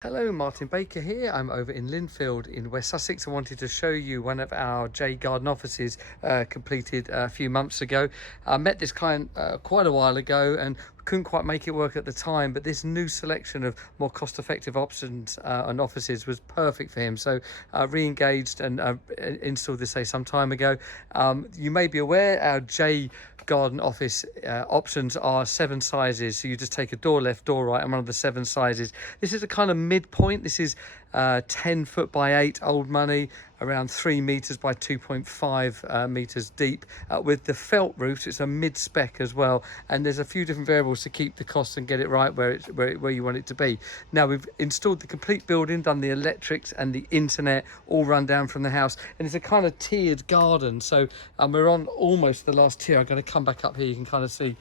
Hello, Martin Baker here. I'm over in Linfield in West Sussex. I wanted to show you one of our J Garden offices completed a few months ago. I met this client quite a while ago and couldn't quite make it work at the time, but this new selection of more cost-effective options and offices was perfect for him. So I re-engaged and installed this some time ago. You may be aware our J Garden office options are 7 sizes, so you just take a door left, door right, and one of the 7 sizes. This is a kind of midpoint. This is 10 foot by 8 old money, around 3 meters by 2.5 meters deep, with the felt roofs. It's a mid-spec as well, and there's a few different variables to keep the costs and get it right where you want it to be. Now we've installed the complete building, done the electrics and the internet, all run down from the house, and it's a kind of tiered garden. So we're on almost the last tier. I'm going to come back up here. You can kind of see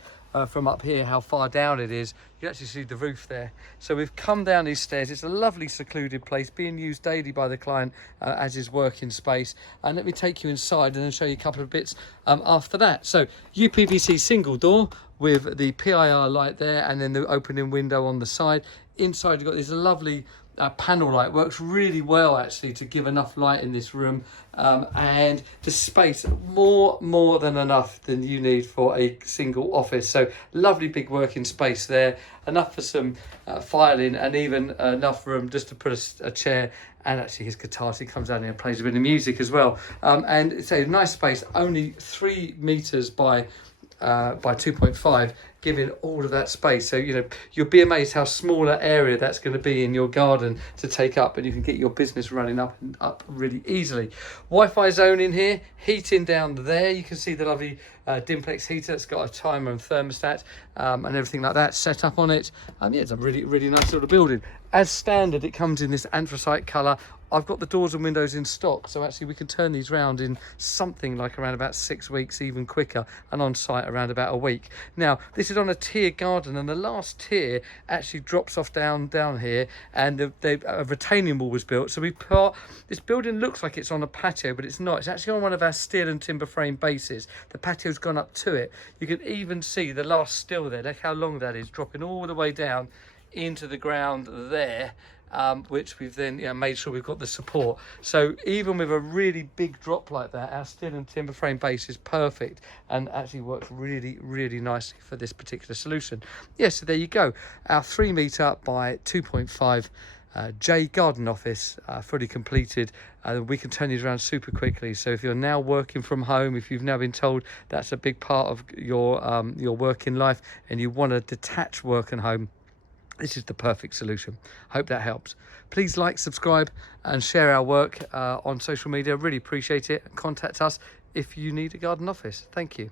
from up here how far down it is. You actually see the roof there. So we've come down these stairs. It's a lovely secluded place being used daily by the client as his working space. And let me take you inside and then show you a couple of bits after that. So UPVC single door with the PIR light there, and then the opening window on the side. Inside you've got this lovely panel light. Works really well actually to give enough light in this room, and the space more than enough than you need for a single office. So lovely big working space there, enough for some filing, and even enough room just to put a chair. And actually his guitar, he comes down here and plays a bit of music as well. And it's a nice space, only 3 meters by 2.5, giving all of that space. So you'll be amazed how small an area that's going to be in your garden to take up, and you can get your business running up really easily. Wi-Fi zone in here, heating down there. You can see the lovely Dimplex heater. It's got a timer and thermostat and everything like that set up on it. Yeah, it's a really nice little building. As standard, it comes in this anthracite colour. I've got the doors and windows in stock, so actually we can turn these round in something like around about 6 weeks, even quicker, and on site around about a week. Now, this is on a tier garden, and the last tier actually drops off down here, and a retaining wall was built. So this building looks like it's on a patio, but it's not. It's actually on one of our steel and timber frame bases. The patio's gone up to it. You can even see the last still there. Look how long that is, dropping all the way down into the ground there. Which we've then made sure we've got the support. So even with a really big drop like that, our steel and timber frame base is perfect and actually works really nicely for this particular solution. Yeah, so there you go. Our 3 meter by 2.5 J Garden office, fully completed. We can turn these around super quickly. So if you're now working from home, if you've now been told that's a big part of your working life, and you want to detach work and home, this is the perfect solution. Hope that helps. Please like, subscribe, and share our work on social media. Really appreciate it. Contact us if you need a garden office. Thank you.